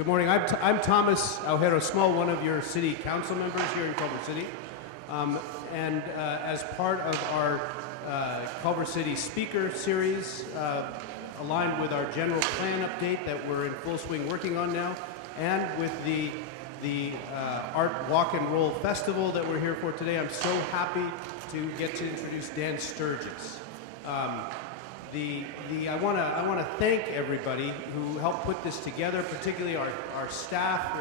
Good morning. I'm Thomas Aujero Small, one of your city council members here in Culver City. As part of our Culver City speaker series, aligned with our general plan update that we're in full swing working on now, and with the Art Walk and Roll Festival that we're here for today, I'm so happy to get to introduce Dan Sturgis. I want to thank everybody who helped put this together, particularly our staff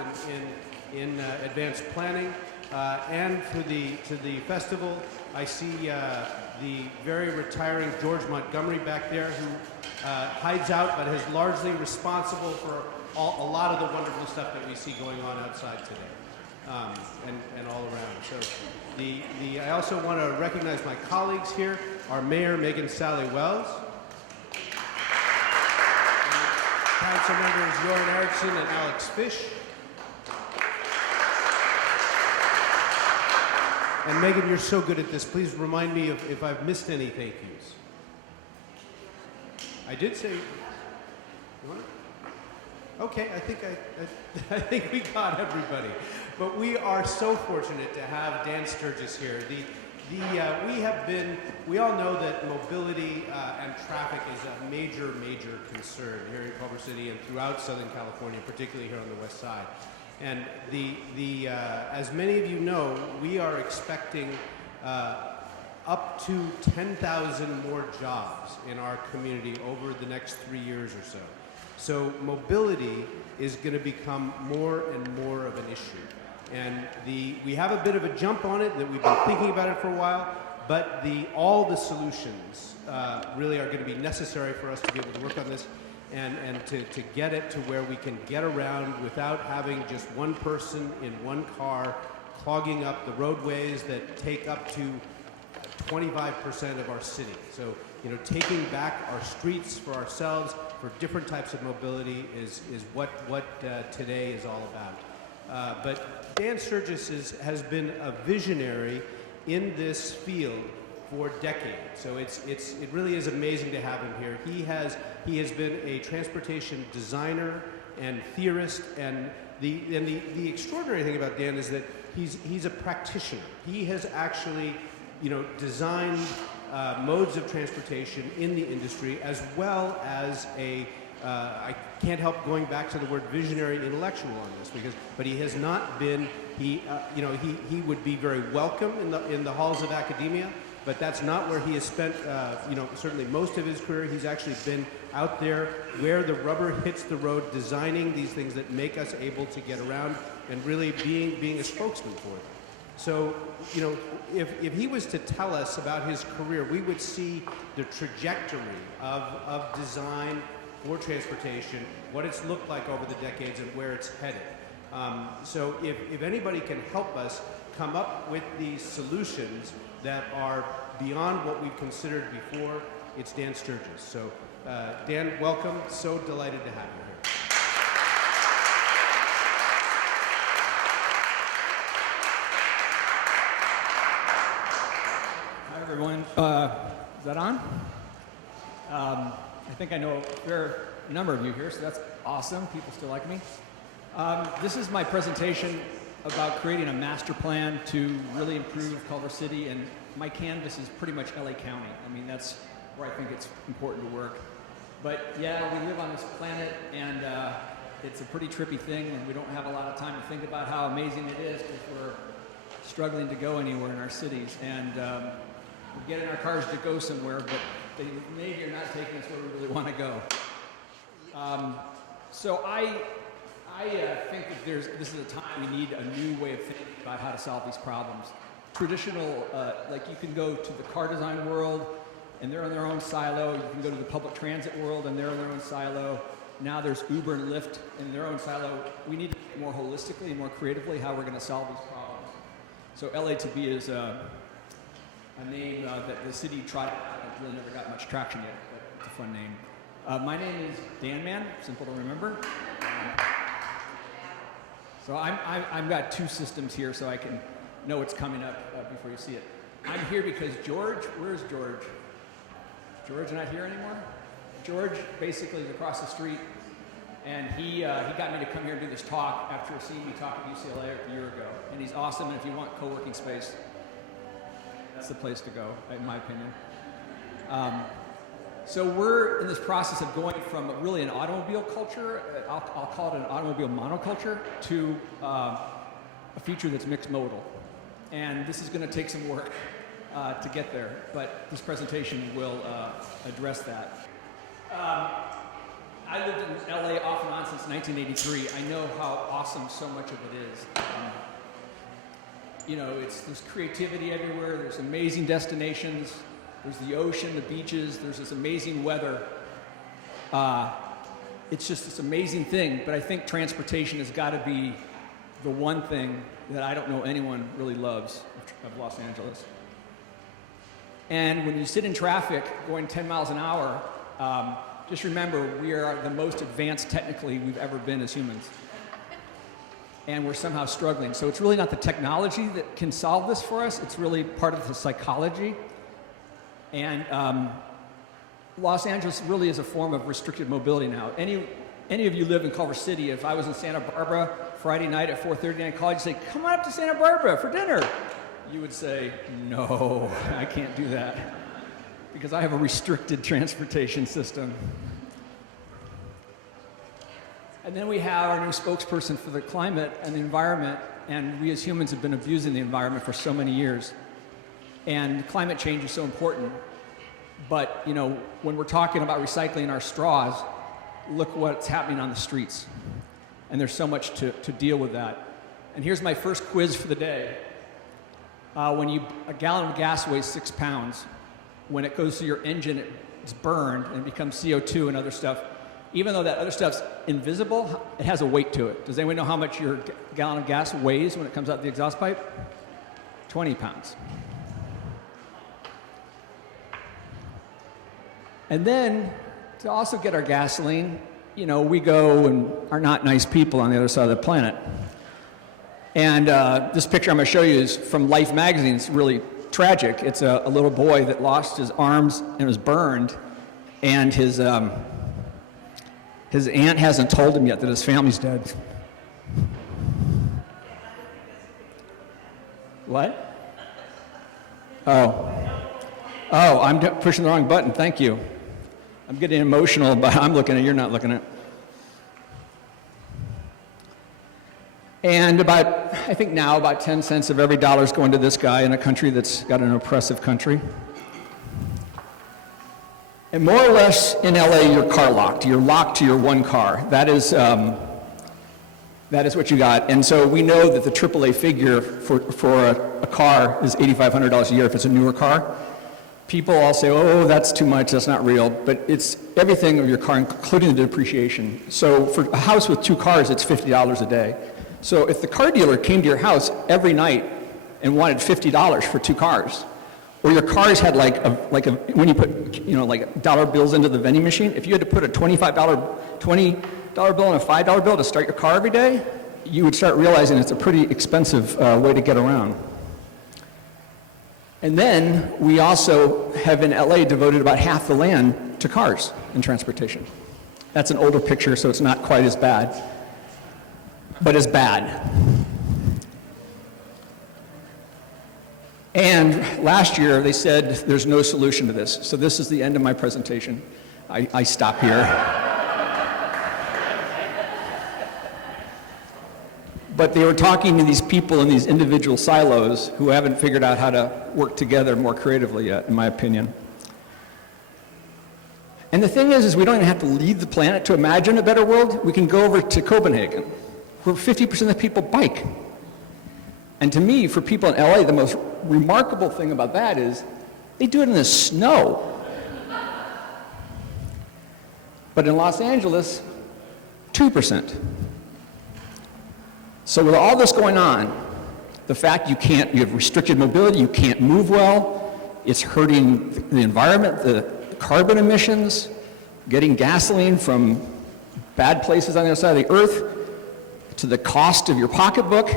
in advanced planning, and to the festival. I see the very retiring George Montgomery back there, who hides out but is largely responsible for a lot of the wonderful stuff that we see going on outside today, and all around. So I also want to recognize my colleagues here, our Mayor Megan Sally Wells, Council members Jordan Erickson and Alex Fish. And Megan, you're so good at this. Please remind me if I've missed any thank yous. I did say. Okay, I think we got everybody. But we are so fortunate to have Dan Sturgis here. We all know that mobility and traffic is a major concern here in Culver City and throughout Southern California, particularly here on the west side. And as many of you know, we are expecting up to 10,000 more jobs in our community over the next 3 years or so. So mobility is going to become more and more of an issue. And we have a bit of a jump on it, that we've been thinking about it for a while, but all the solutions really are going to be necessary for us to be able to work on this and to get it to where we can get around without having just one person in one car clogging up the roadways that take up to 25% of our city. So, taking back our streets for ourselves for different types of mobility is what today is all about. But Dan Sturgis has been a visionary in this field for decades. So it really is amazing to have him here. He has been a transportation designer and theorist, and the extraordinary thing about Dan is that he's a practitioner. He has actually designed modes of transportation in the industry, as well as I can't help going back to the word visionary intellectual on this, but he has not been, he would be very welcome in the halls of academia, but that's not where he has spent, certainly most of his career. He's actually been out there where the rubber hits the road, designing these things that make us able to get around and really being a spokesman for them. So, if he was to tell us about his career, we would see the trajectory of design for transportation, what it's looked like over the decades and where it's headed. So if anybody can help us come up with these solutions that are beyond what we've considered before, it's Dan Sturgis. So Dan, welcome. So delighted to have you here. Hi everyone. Is that on? I think I know a fair number of you here, so that's awesome. People still like me. This is my presentation about creating a master plan to really improve Culver City, and my canvas is pretty much LA County. I mean, that's where I think it's important to work. But yeah, we live on this planet, and it's a pretty trippy thing, and we don't have a lot of time to think about how amazing it is because we're struggling to go anywhere in our cities. And we get in our cars to go somewhere, but they maybe are not taking us where we really want to go. So I think that this is a time we need a new way of thinking about how to solve these problems. Traditional, like you can go to the car design world and they're in their own silo. You can go to the public transit world and they're in their own silo. Now there's Uber and Lyft in their own silo. We need to think more holistically and more creatively how we're going to solve these problems. So LA2B is a name that the city tried out. It really never got much traction yet, but it's a fun name. My name is Dan Man, simple to remember. So I've got two systems here so I can know what's coming up before you see it. I'm here because George, where's George? George not here anymore? George basically is across the street And he got me to come here and do this talk after seeing me talk at UCLA a year ago. And he's awesome, and if you want co-working space, that's the place to go, in my opinion. So we're in this process of going from really an automobile culture, I'll call it an automobile monoculture, to a future that's mixed modal. And this is going to take some work to get there, but this presentation will address that. I lived in LA off and on since 1983. I know how awesome so much of it is. You know, there's creativity everywhere, there's amazing destinations, there's the ocean, the beaches, there's this amazing weather. It's just this amazing thing, but I think transportation has got to be the one thing that I don't know anyone really loves of Los Angeles. And when you sit in traffic going 10 miles an hour, just remember we are the most advanced technically we've ever been as humans. And we're somehow struggling. So it's really not the technology that can solve this for us, it's really part of the psychology. And Los Angeles really is a form of restricted mobility now. Any of you live in Culver City, if I was in Santa Barbara Friday night at 4:30 and I called you and say, come on up to Santa Barbara for dinner, you would say, no, I can't do that because I have a restricted transportation system. And then we have our new spokesperson for the climate and the environment, and we as humans have been abusing the environment for so many years. And climate change is so important. But, you know, when we're talking about recycling our straws, look what's happening on the streets. And there's so much to deal with that. And here's my first quiz for the day. A gallon of gas weighs 6 pounds. When it goes through your engine, it's burned and it becomes CO2 and other stuff. Even though that other stuff's invisible, it has a weight to it. Does anyone know how much your gallon of gas weighs when it comes out the exhaust pipe? 20 pounds. And then, to also get our gasoline, you know, we go and are not nice people on the other side of the planet. And this picture I'm going to show you is from Life magazine. It's really tragic. It's a little boy that lost his arms and was burned, and his aunt hasn't told him yet that his family's dead. What? Oh, I'm pushing the wrong button. Thank you. I'm getting emotional, but I'm looking at it, you're not looking at it. And I think now about 10 cents of every dollar is going to this guy in a country that's got an oppressive country. And more or less in LA, you're car locked. You're locked to your one car. That is what you got. And so we know that the AAA figure for a car is $8,500 a year if it's a newer car. People all say, oh, that's too much, that's not real. But it's everything of your car, including the depreciation. So for a house with 2 cars, it's $50 a day. So if the car dealer came to your house every night and wanted $50 for 2 cars, or your cars had when you put, you know, like dollar bills into the vending machine, if you had to put a $20 bill and a $5 bill to start your car every day, you would start realizing it's a pretty expensive way to get around. And then we also have in LA devoted about half the land to cars and transportation. That's an older picture, so it's not quite as bad, but as bad. And last year they said there's no solution to this. So this is the end of my presentation. I stop here. But they were talking to these people in these individual silos who haven't figured out how to work together more creatively yet, in my opinion. And the thing is we don't even have to leave the planet to imagine a better world. We can go over to Copenhagen, where 50% of the people bike. And to me, for people in LA, the most remarkable thing about that is they do it in the snow. But in Los Angeles, 2%. So with all this going on, the fact you have restricted mobility, you can't move well, it's hurting the environment, the carbon emissions, getting gasoline from bad places on the other side of the earth, to the cost of your pocketbook,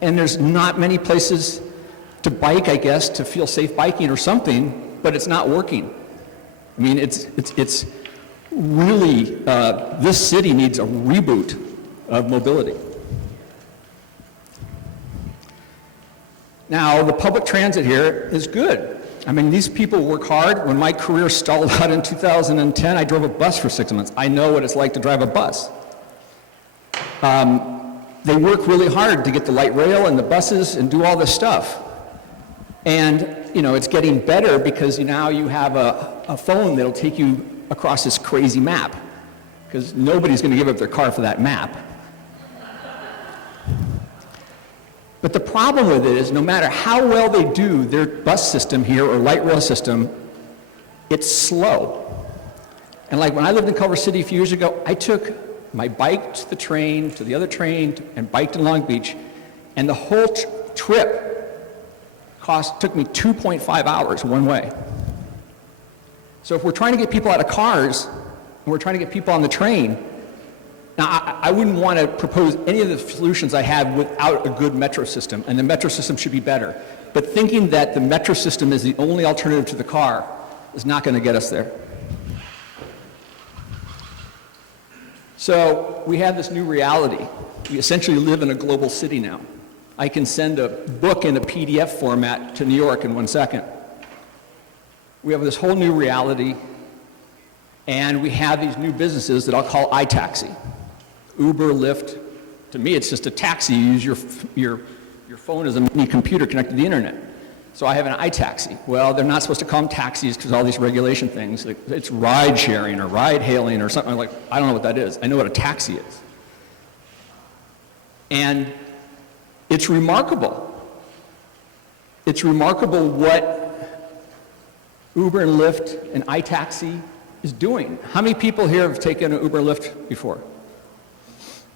and there's not many places to bike, I guess, to feel safe biking or something, but it's not working. I mean, really, this city needs a reboot of mobility. Now, the public transit here is good. I mean, these people work hard. When my career stalled out in 2010, I drove a bus for 6 months. I know what it's like to drive a bus. They work really hard to get the light rail and the buses and do all this stuff. And, you know, it's getting better because now you have a phone that'll take you across this crazy map, because nobody's going to give up their car for that map. But the problem with it is no matter how well they do their bus system here or light rail system, it's slow. And like when I lived in Culver City a few years ago, I took my bike to the train, to the other train, and biked in Long Beach, and the whole trip took me 2.5 hours one way. So if we're trying to get people out of cars, and we're trying to get people on the train, now I wouldn't want to propose any of the solutions I have without a good metro system, and the metro system should be better. But thinking that the metro system is the only alternative to the car is not going to get us there. So we have this new reality. We essentially live in a global city now. I can send a book in a PDF format to New York in 1 second. We have this whole new reality, and we have these new businesses that I'll call iTaxi. Uber, Lyft. To me, it's just a taxi. You use your phone as a mini computer connected to the internet. So I have an iTaxi. Well, they're not supposed to call them taxis because all these regulation things. It's ride sharing or ride hailing or something like, I don't know what that is. I know what a taxi is. And it's remarkable. It's remarkable what Uber and Lyft and iTaxi is doing. How many people here have taken an Uber and Lyft before?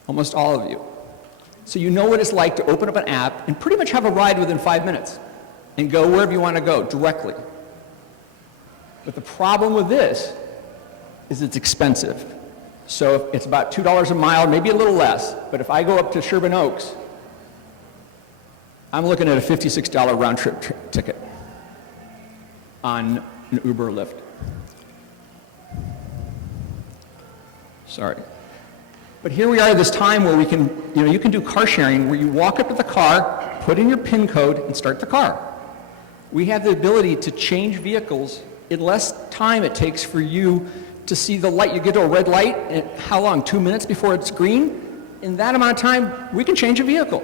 Almost all of you. So you know what it's like to open up an app and pretty much have a ride within 5 minutes and go wherever you want to go directly. But the problem with this is it's expensive. So it's about $2 a mile, maybe a little less, but if I go up to Sherman Oaks, I'm looking at a $56 round-trip ticket on an Uber or Lyft. Sorry. But here we are at this time where we can, you can do car sharing where you walk up to the car, put in your PIN code, and start the car. We have the ability to change vehicles in less time it takes for you to see the light. You get to a red light, and how long? 2 minutes before it's green? In that amount of time, we can change a vehicle.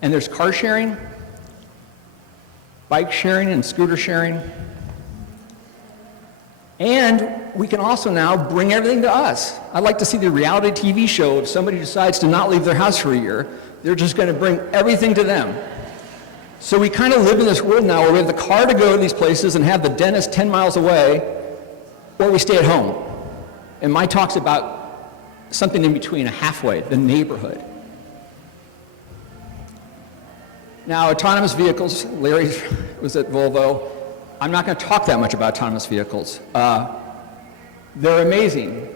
And there's car sharing, bike sharing, and scooter sharing. And we can also now bring everything to us. I'd like to see the reality TV show if somebody decides to not leave their house for a year, they're just going to bring everything to them. So we kind of live in this world now where we have the car to go to these places and have the dentist 10 miles away, or we stay at home. And my talk's about something in between, a halfway, the neighborhood. Now, autonomous vehicles, Larry was at Volvo. I'm not going to talk that much about autonomous vehicles. They're amazing.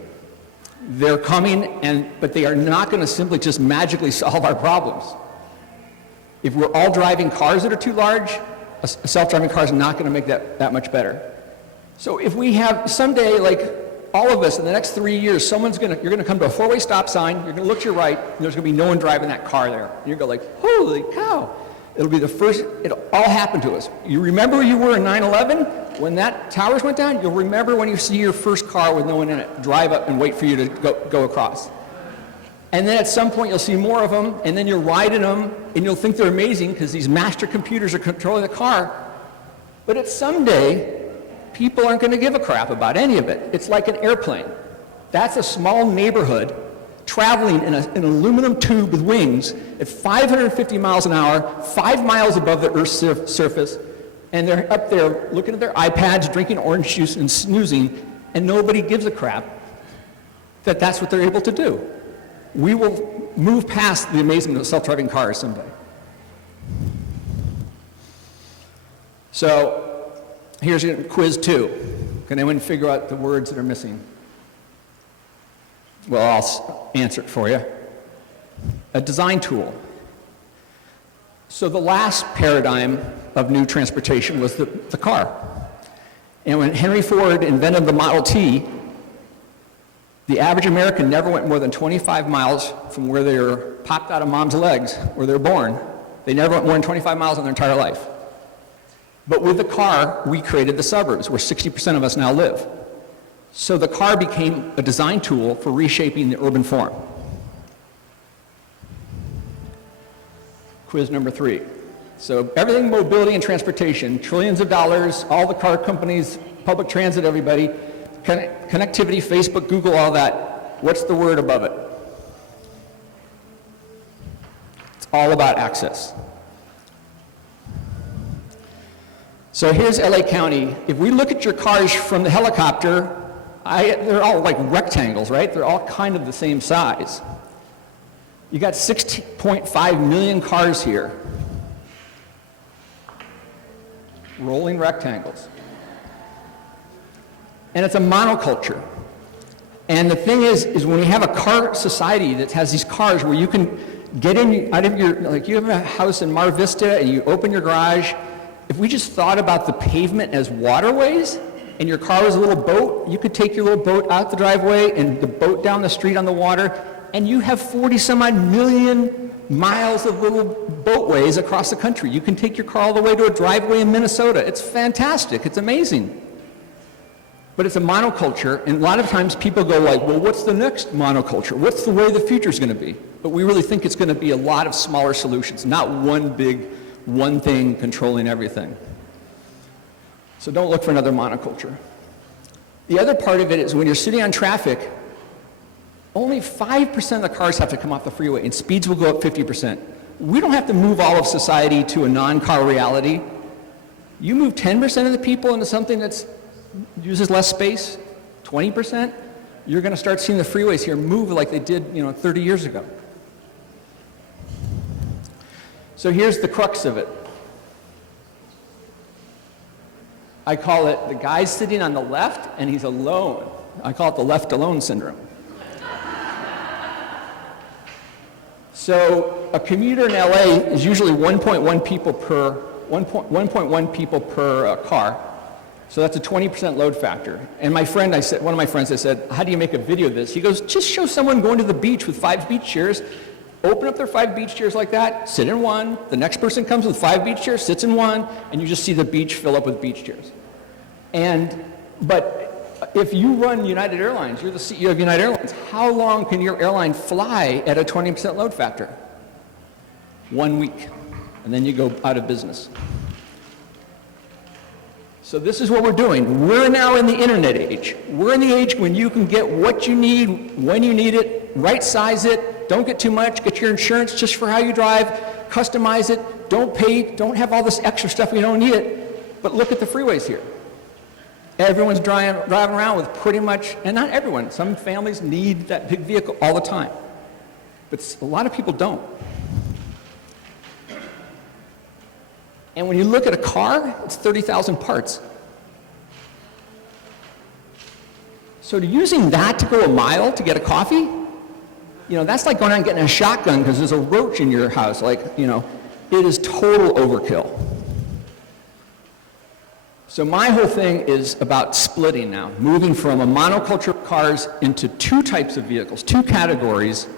They're coming, but they are not going to simply just magically solve our problems. If we're all driving cars that are too large, a self-driving car is not going to make that much better. So if we have someday, like all of us, in the next 3 years, you're going to come to a four-way stop sign, you're going to look to your right, and there's going to be no one driving that car there. And you're going to go like, holy cow. It'll be the first, it'll all happen to us. You remember where you were in 9/11? When that towers went down, you'll remember when you see your first car with no one in it, drive up and wait for you to go across. And then at some point you'll see more of them, and then you'll ride in them, and you'll think they're amazing because these master computers are controlling the car. But at someday, people aren't going to give a crap about any of it. It's like an airplane. That's a small neighborhood traveling in an aluminum tube with wings at 550 miles an hour, 5 miles above the Earth's surface, and they're up there looking at their iPads, drinking orange juice, and snoozing, and nobody gives a crap that that's what they're able to do. We will move past the amazement of self-driving cars someday. So here's quiz 2. Can anyone figure out the words that are missing? Well, I'll answer it for you. A design tool. So the last paradigm of new transportation was the car. And when Henry Ford invented the Model T, the average American never went more than 25 miles from where they were popped out of mom's legs, where they were born. They never went more than 25 miles in their entire life. But with the car, we created the suburbs, where 60% of us now live. So the car became a design tool for reshaping the urban form. Quiz number 3. So everything mobility and transportation, trillions of dollars, all the car companies, public transit, everybody, connectivity, Facebook, Google, all that. What's the word above it? It's all about access. So here's LA County. If we look at your cars from the helicopter, they're all like rectangles, right? They're all kind of the same size. You got 6.5 million cars here. Rolling rectangles. And it's a monoculture. And the thing is when we have a car society that has these cars where you can get in out of your, like you have a house in Mar Vista and you open your garage, if we just thought about the pavement as waterways and your car was a little boat, you could take your little boat out the driveway and the boat down the street on the water, and you have 40 some odd million miles of little boatways across the country. You can take your car all the way to a driveway in Minnesota. It's fantastic. It's amazing. But it's a monoculture, and a lot of times people go like, well, what's the next monoculture? What's the way the future's going to be? But we really think it's going to be a lot of smaller solutions, not one big, one thing controlling everything. So don't look for another monoculture. The other part of it is when you're sitting on traffic, only 5% of the cars have to come off the freeway, and speeds will go up 50%. We don't have to move all of society to a non-car reality. You move 10% of the people into something that uses less space, 20%, you're going to start seeing the freeways here move like they did, 30 years ago. So here's the crux of it. I call it the guy sitting on the left and he's alone. I call it the left alone syndrome. So a commuter in LA is usually 1.1 people per car. So that's a 20% load factor. And one of my friends, I said, how do you make a video of this? He goes, just show someone going to the beach with 5 beach chairs, open up their 5 beach chairs like that, sit in one, the next person comes with 5 beach chairs, sits in one, and you just see the beach fill up with beach chairs. But if you run United Airlines, you're the CEO of United Airlines, how long can your airline fly at a 20% load factor? 1 week, and then you go out of business. So this is what we're doing. We're now in the internet age. We're in the age when you can get what you need, when you need it, right size it, don't get too much, get your insurance just for how you drive, customize it, don't have all this extra stuff when you don't need it. But look at the freeways here. Everyone's driving around with pretty much, and not everyone, some families need that big vehicle all the time. But a lot of people don't. And when you look at a car, it's 30,000 parts. So using that to go a mile to get a coffee, that's like going out and getting a shotgun because there's a roach in your house. It is total overkill. So my whole thing is about splitting now, moving from a monoculture of cars into 2 types of vehicles, 2 categories,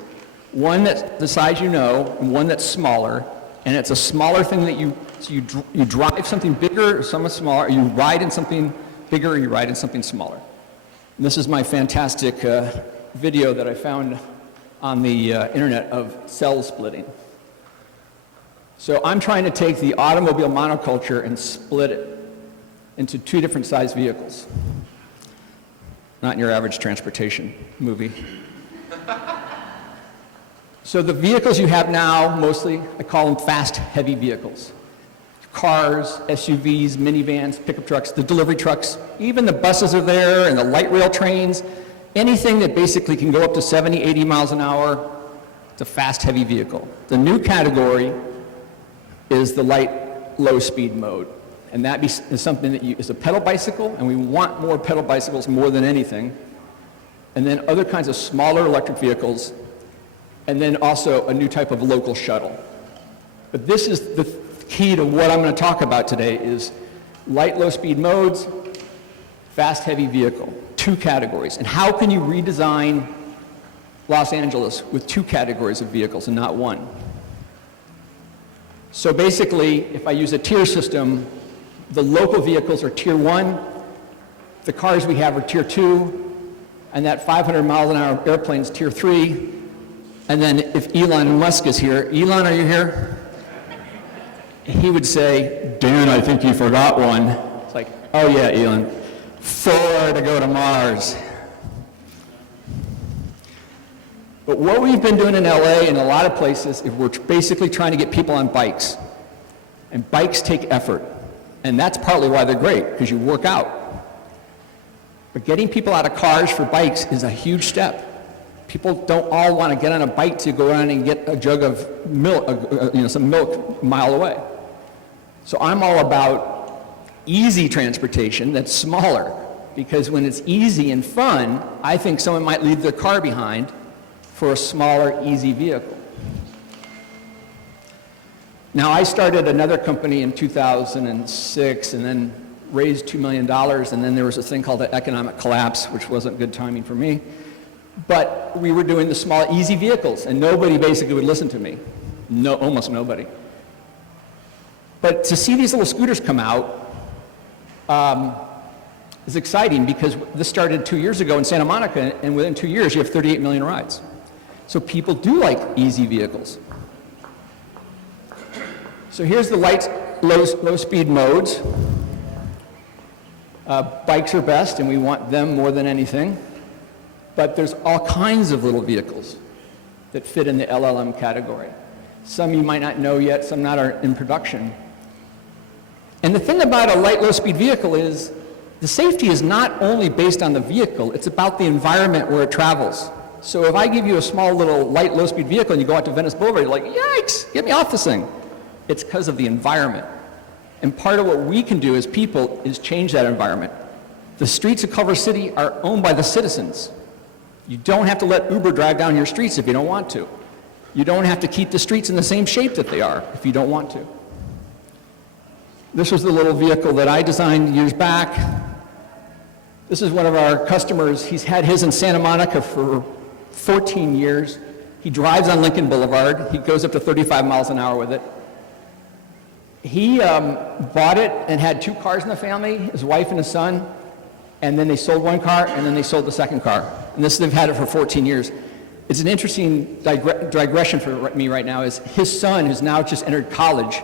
one that's the size and one that's smaller, and it's a smaller thing that you drive something bigger or something smaller, or you ride in something bigger or you ride in something smaller. And this is my fantastic video that I found on the internet of cell splitting. So I'm trying to take the automobile monoculture and split it into 2 different size vehicles. Not in your average transportation movie. So the vehicles you have now, mostly, I call them fast, heavy vehicles. Cars, SUVs, minivans, pickup trucks, the delivery trucks, even the buses are there, and the light rail trains. Anything that basically can go up to 70, 80 miles an hour, it's a fast, heavy vehicle. The new category is the light, low-speed mode. And that is something that is a pedal bicycle, and we want more pedal bicycles more than anything. And then other kinds of smaller electric vehicles, and then also a new type of local shuttle. But this is the key to what I'm going to talk about today is light, low-speed modes, fast, heavy vehicle, 2 categories. And how can you redesign Los Angeles with 2 categories of vehicles and not 1? So basically, if I use a tier system, the local vehicles are tier 1, the cars we have are tier 2, and that 500 miles an hour airplane is tier 3. And then if Elon Musk is here, Elon, are you here? He would say, Dan, I think you forgot one. It's like, oh yeah, Elon, 4 to go to Mars. But what we've been doing in LA and a lot of places is we're basically trying to get people on bikes. And bikes take effort. And that's partly why they're great, because you work out. But getting people out of cars for bikes is a huge step. People don't all want to get on a bike to go around and get a jug of milk, some milk a mile away. So I'm all about easy transportation that's smaller, because when it's easy and fun, I think someone might leave their car behind for a smaller, easy vehicle. Now, I started another company in 2006 and then raised $2 million, and then there was a thing called the economic collapse, which wasn't good timing for me. But we were doing the small, easy vehicles, and nobody basically would listen to me. No, almost nobody. But to see these little scooters come out is exciting, because this started 2 years ago in Santa Monica, and within 2 years you have 38 million rides. So people do like easy vehicles. So here's the low speed modes. Bikes are best, and we want them more than anything. But there's all kinds of little vehicles that fit in the LLM category. Some you might not know yet, some not are in production. And the thing about a light, low-speed vehicle is the safety is not only based on the vehicle, it's about the environment where it travels. So if I give you a small little light, low-speed vehicle and you go out to Venice Boulevard, you're like, yikes, get me off this thing. It's because of the environment. And part of what we can do as people is change that environment. The streets of Culver City are owned by the citizens. You don't have to let Uber drive down your streets if you don't want to. You don't have to keep the streets in the same shape that they are if you don't want to. This was the little vehicle that I designed years back. This is one of our customers. He's had his in Santa Monica for 14 years. He drives on Lincoln Boulevard. He goes up to 35 miles an hour with it. He bought it and had 2 cars in the family, his wife and his son, and then they sold 1 car, and then they sold the 2nd car. And they've had it for 14 years. It's an interesting digression for me right now is his son, who's now just entered college,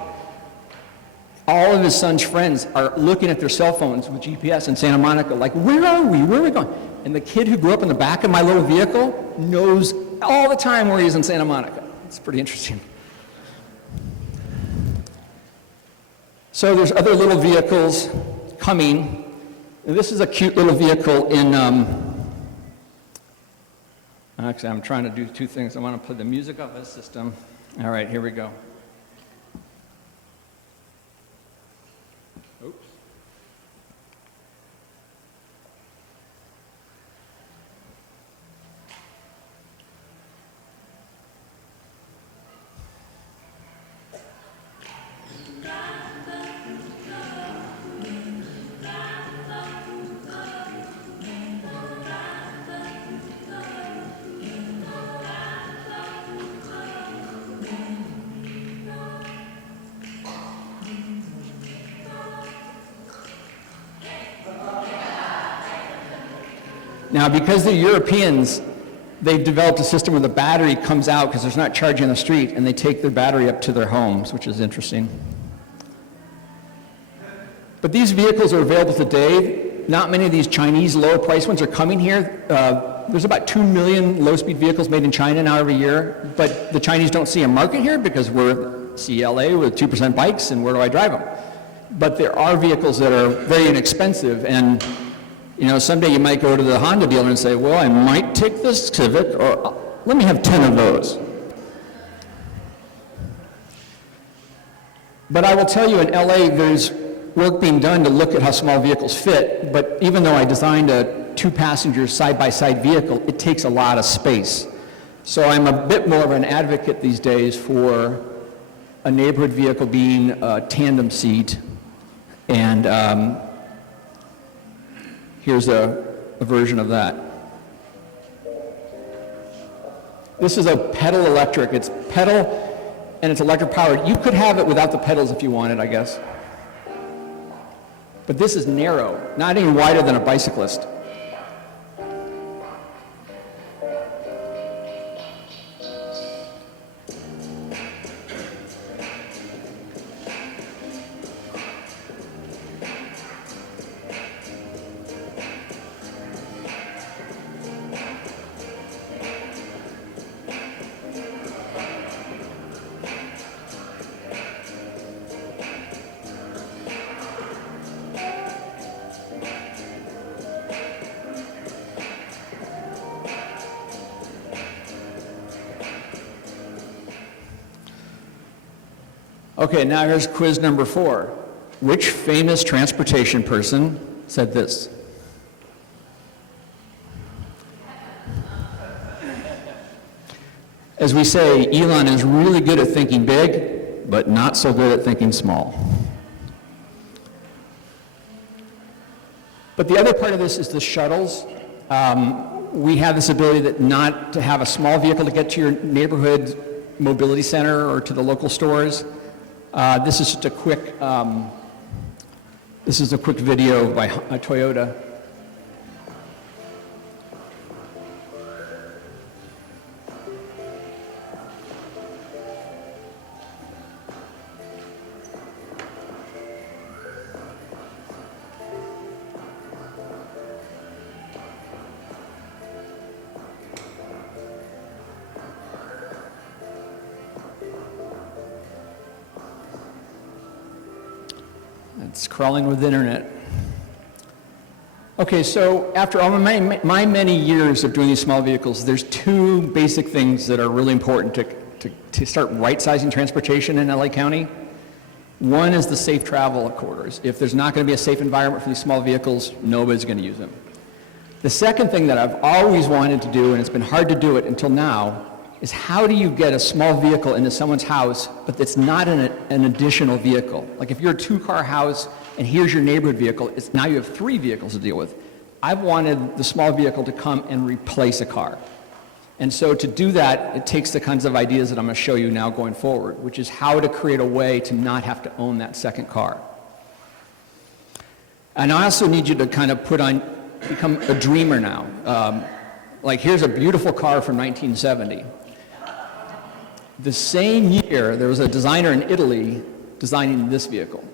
all of his son's friends are looking at their cell phones with GPS in Santa Monica, like, where are we? Where are we going? And the kid who grew up in the back of my little vehicle knows all the time where he is in Santa Monica. It's pretty interesting. So there's other little vehicles coming. And this is a cute little vehicle in, actually I'm trying to do 2 things. I want to play the music off this system. All right, here we go. Oops. Now, because the Europeans, they've developed a system where the battery comes out because there's not charging on the street, and they take their battery up to their homes, which is interesting. But these vehicles are available today. Not many of these Chinese lower price ones are coming here. There's about 2 million low-speed vehicles made in China now every year, but the Chinese don't see a market here because we're CLA with 2% bikes, and where do I drive them? But there are vehicles that are very inexpensive, and you know, someday you might go to the Honda dealer and say, well, I might take this Civic, or let me have 10 of those. But I will tell you, in LA, there's work being done to look at how small vehicles fit, but even though I designed a 2-passenger side-by-side vehicle, it takes a lot of space. So I'm a bit more of an advocate these days for a neighborhood vehicle being a tandem seat, and Here's a version of that. This is a pedal electric. It's pedal and it's electric powered. You could have it without the pedals if you wanted, I guess. But this is narrow, not any wider than a bicyclist. Okay, now here's quiz number 4. Which famous transportation person said this? As we say, Elon is really good at thinking big, but not so good at thinking small. But the other part of this is the shuttles. We have this ability that not to have a small vehicle to get to your neighborhood mobility center or to the local stores. This is just a quick, video by Toyota. It's crawling with the internet. Okay, so after all my many years of doing these small vehicles, there's 2 basic things that are really important to start right-sizing transportation in LA County. One is the safe travel corridors. If there's not going to be a safe environment for these small vehicles, nobody's going to use them. The second thing that I've always wanted to do, and it's been hard to do it until now, is how do you get a small vehicle into someone's house, but it's not an additional vehicle? Like if you're a 2-car house and here's your neighborhood vehicle, now you have 3 vehicles to deal with. I've wanted the small vehicle to come and replace a car. And so to do that, it takes the kinds of ideas that I'm going to show you now going forward, which is how to create a way to not have to own that second car. And I also need you to kind of become a dreamer now. Like here's a beautiful car from 1970. The same year, there was a designer in Italy designing this vehicle.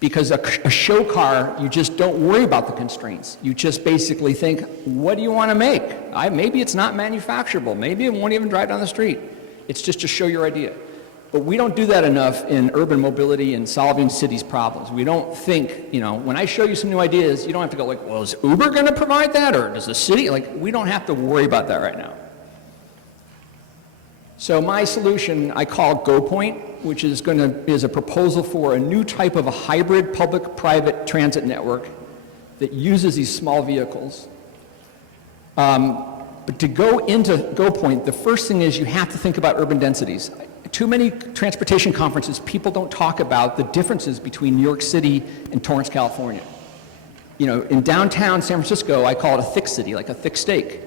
Because a show car, you just don't worry about the constraints. You just basically think, what do you want to make? Maybe it's not manufacturable. Maybe it won't even drive down the street. It's just to show your idea. But we don't do that enough in urban mobility and solving cities' problems. We don't think, when I show you some new ideas, you don't have to go like, well, is Uber going to provide that? Or does the city? We don't have to worry about that right now. So my solution, I call GoPoint, which is a proposal for a new type of a hybrid public-private transit network that uses these small vehicles. But to go into GoPoint, the first thing is you have to think about urban densities. Too many transportation conferences, people don't talk about the differences between New York City and Torrance, California. In downtown San Francisco, I call it a thick city, like a thick steak.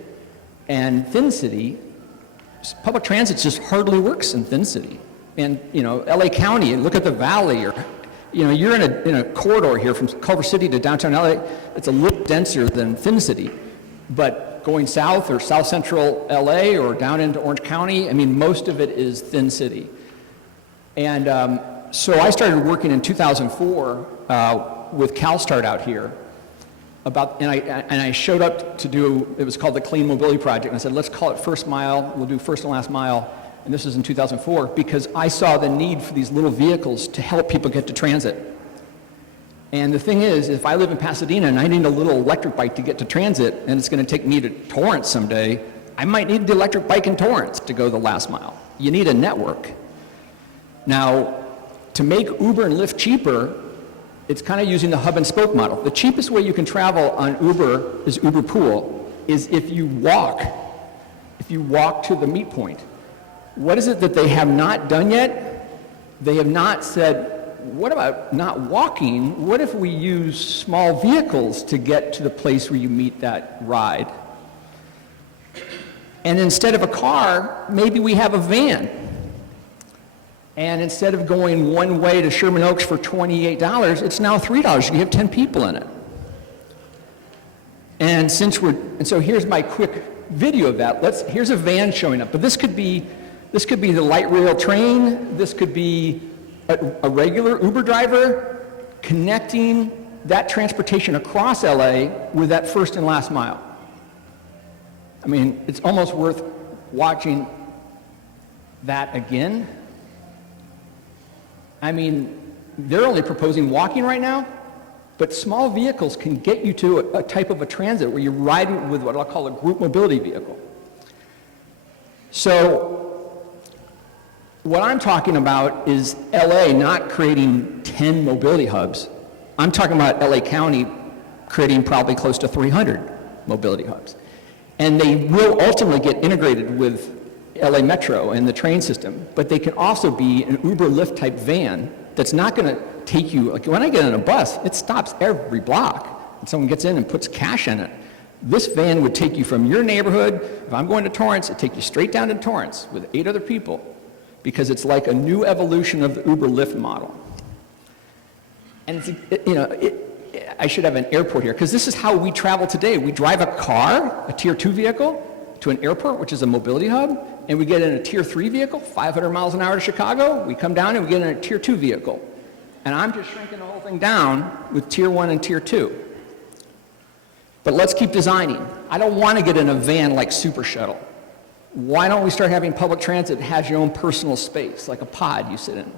And thin city, public transit just hardly works in thin city. And LA County, and look at the valley, or you're in a corridor here from Culver City to downtown LA. It's a little denser than thin city, but going south or south central LA or down into Orange County, most of it is thin city. And so I started working in 2004 with CalSTART out here. And I showed up to do, it was called the Clean Mobility Project, and I said, let's call it first mile, we'll do first and last mile, and this was in 2004, because I saw the need for these little vehicles to help people get to transit. And the thing is, if I live in Pasadena and I need a little electric bike to get to transit, and it's going to take me to Torrance someday, I might need the electric bike in Torrance to go the last mile. You need a network. Now, to make Uber and Lyft cheaper, it's kind of using the hub and spoke model. The cheapest way you can travel on Uber is Uber Pool, is if you walk to the meet point. What is it that they have not done yet? They have not said, what about not walking? What if we use small vehicles to get to the place where you meet that ride? And instead of a car, maybe we have a van. And instead of going one way to Sherman Oaks for $28, it's now $3. You have 10 people in it. And so here's my quick video of that. Here's a van showing up, but this could be the light rail train. This could be a regular Uber driver connecting that transportation across LA with that first and last mile. I mean, it's almost worth watching that again. I mean, they're only proposing walking right now, but small vehicles can get you to a type of a transit where you're riding with what I'll call a group mobility vehicle. So what I'm talking about is LA not creating 10 mobility hubs. I'm talking about LA County creating probably close to 300 mobility hubs. And they will ultimately get integrated with LA Metro and the train system, but they can also be an Uber Lyft type van that's not going to take you, like when I get on a bus, it stops every block and someone gets in and puts cash in it. This van would take you from your neighborhood. If I'm going to Torrance, it'd take you straight down to Torrance with 8 other people, because it's like a new evolution of the Uber Lyft model. And I should have an airport here, because this is how we travel today. We drive a car, a tier 2 vehicle, to an airport, which is a mobility hub, and we get in a tier 3 vehicle, 500 miles an hour to Chicago. We come down and we get in a tier 2 vehicle. And I'm just shrinking the whole thing down with tier 1 and tier 2. But let's keep designing. I don't want to get in a van like Super Shuttle. Why don't we start having public transit that has your own personal space, like a pod you sit in?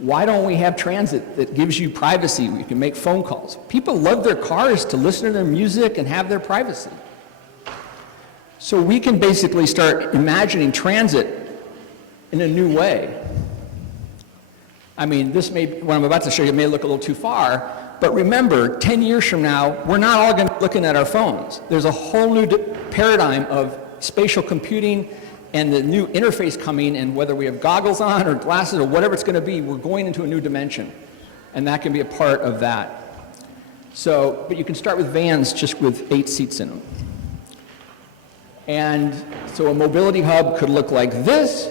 Why don't we have transit that gives you privacy where you can make phone calls? People love their cars to listen to their music and have their privacy. So we can basically start imagining transit in a new way. I mean, what I'm about to show you may look a little too far, but remember, 10 years from now, we're not all going to be looking at our phones. There's a whole new paradigm of spatial computing and the new interface coming, and whether we have goggles on or glasses or whatever it's going to be, we're going into a new dimension, and that can be a part of that. So, but you can start with vans just with 8 seats in them. And so a mobility hub could look like this,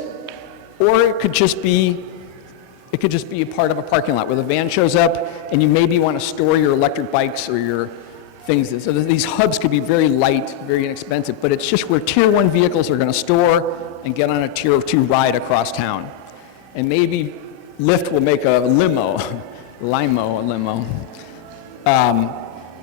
or it could just be a part of a parking lot where the van shows up and you maybe want to store your electric bikes or your things. So these hubs could be very light, very inexpensive, but it's just where tier 1 vehicles are going to store and get on a tier 2 ride across town. And maybe Lyft will make a limo, a limo.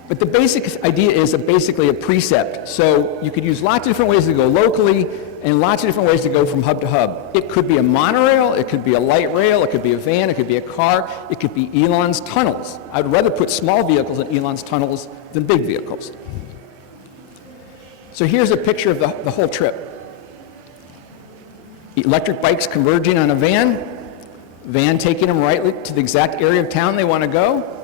But the basic idea is basically a precept. So you could use lots of different ways to go locally and lots of different ways to go from hub to hub. It could be a monorail, it could be a light rail, it could be a van, it could be a car, it could be Elon's tunnels. I'd rather put small vehicles in Elon's tunnels than big vehicles. So here's a picture of the whole trip. Electric bikes converging on a van taking them right to the exact area of town they want to go.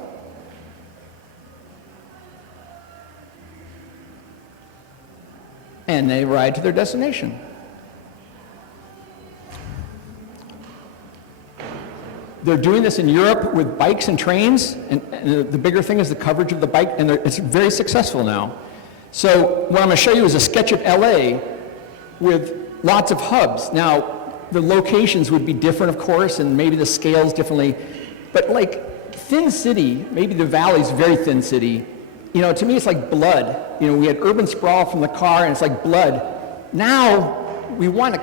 And they ride to their destination. They're doing this in Europe with bikes and trains, and the bigger thing is the coverage of the bike, and it's very successful now. So what I'm going to show you is a sketch of LA with lots of hubs. Now, the locations would be different, of course, and maybe the scales differently, but like thin city, maybe the valley's a very thin city. You know, to me, it's like blood. You know, we had urban sprawl from the car, and it's like blood. Now, we want to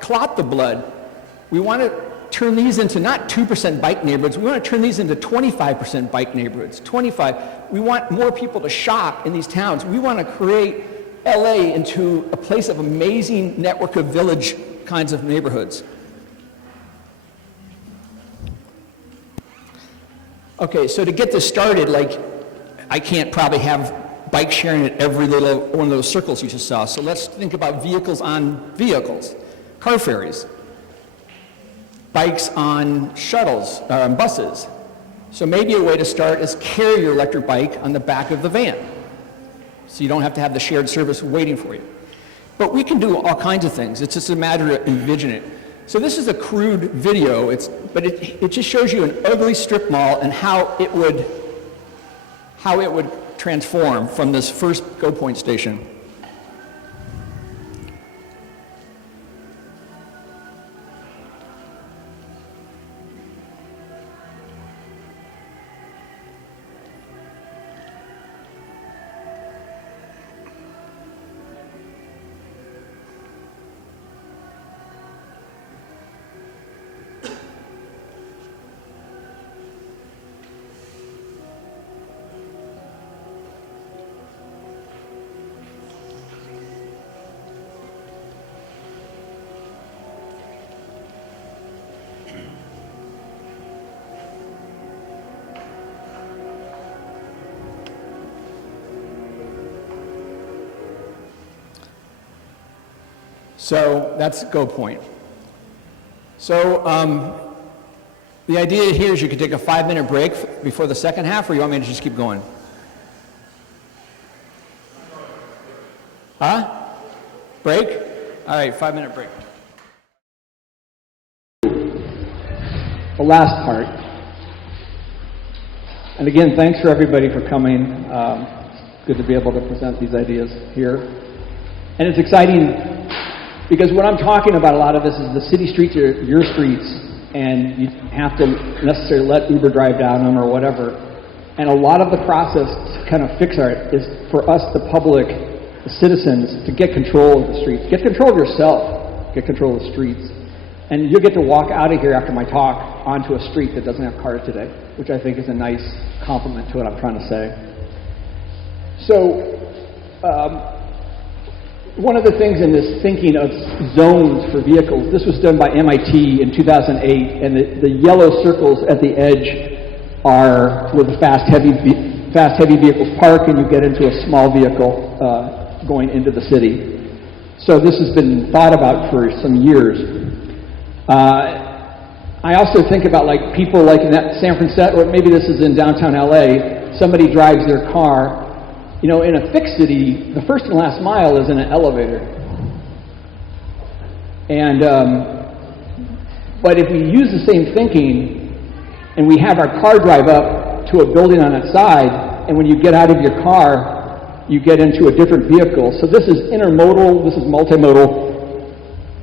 clot the blood. We want to turn these into not 2% bike neighborhoods. We want to turn these into 25% bike neighborhoods, 25. We want more people to shop in these towns. We want to create LA into a place of amazing network of village kinds of neighborhoods. Okay, so to get this started, I can't probably have bike sharing at every little one of those circles you just saw. So let's think about vehicles on vehicles, car ferries, bikes on shuttles, buses. So maybe a way to start is carry your electric bike on the back of the van, so you don't have to have the shared service waiting for you. But we can do all kinds of things. It's just a matter of envisioning it. So this is a crude video, but it just shows you an ugly strip mall and how it would transform from this first Go Point station. So that's Go Point. So the idea here is you could take a 5-minute break before the second half, or you want me to just keep going? Huh? Break? All right, 5-minute break. The last part. And again, thanks for everybody for coming. It's good to be able to present these ideas here. And it's exciting because what I'm talking about, a lot of this is the city streets are your streets, and you have to necessarily let Uber drive down them or whatever. And a lot of the process to kind of fix it is for us, the public, the citizens, to get control of the streets. Get control of yourself. Get control of the streets. And you'll get to walk out of here after my talk onto a street that doesn't have cars today, which I think is a nice compliment to what I'm trying to say. So, one of the things in this thinking of zones for vehicles, this was done by MIT in 2008, and the yellow circles at the edge are where the fast, heavy vehicles park, and you get into a small vehicle going into the city. So this has been thought about for some years. I also think about like people like in that San Francisco, or maybe this is in downtown LA, somebody drives their car. You know, in a fixed city, the first and last mile is in an elevator. And, but if we use the same thinking and we have our car drive up to a building on its side, and when you get out of your car, you get into a different vehicle. So this is intermodal, this is multimodal,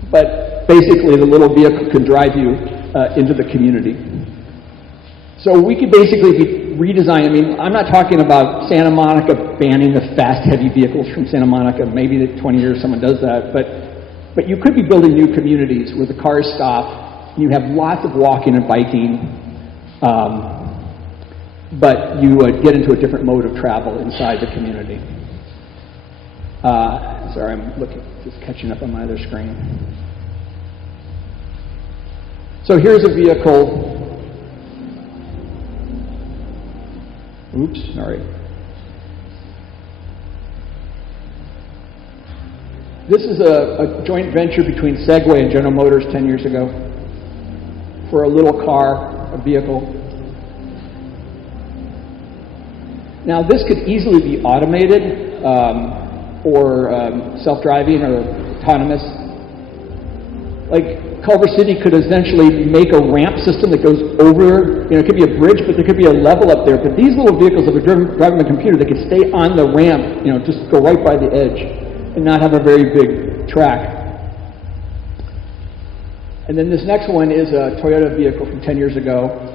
but basically the little vehicle can drive you into the community. So we could basically be redesign. I mean, I'm not talking about Santa Monica banning the fast, heavy vehicles from Santa Monica. Maybe in 20 years someone does that. But you could be building new communities where the cars stop, and you have lots of walking and biking, but you get into a different mode of travel inside the community. Sorry, I'm just catching up on my other screen. So here's a vehicle. Oops, sorry. This is a joint venture between Segway and General Motors 10 years ago for a little car, a vehicle. Now this could easily be automated or self-driving or autonomous. Like Culver City could essentially make a ramp system that goes over, you know, it could be a bridge, but there could be a level up there. But these little vehicles that are driving a computer, they could stay on the ramp, you know, just go right by the edge and not have a very big track. And then this next one is a Toyota vehicle from 10 years ago.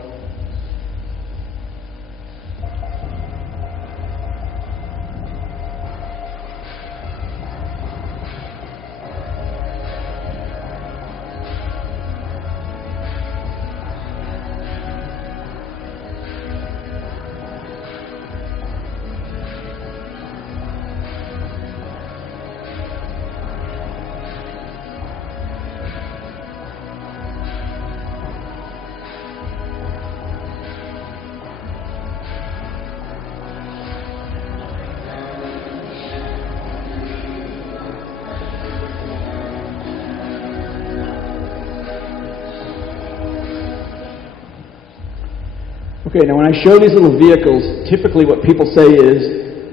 Okay, now when I show these little vehicles, typically what people say is,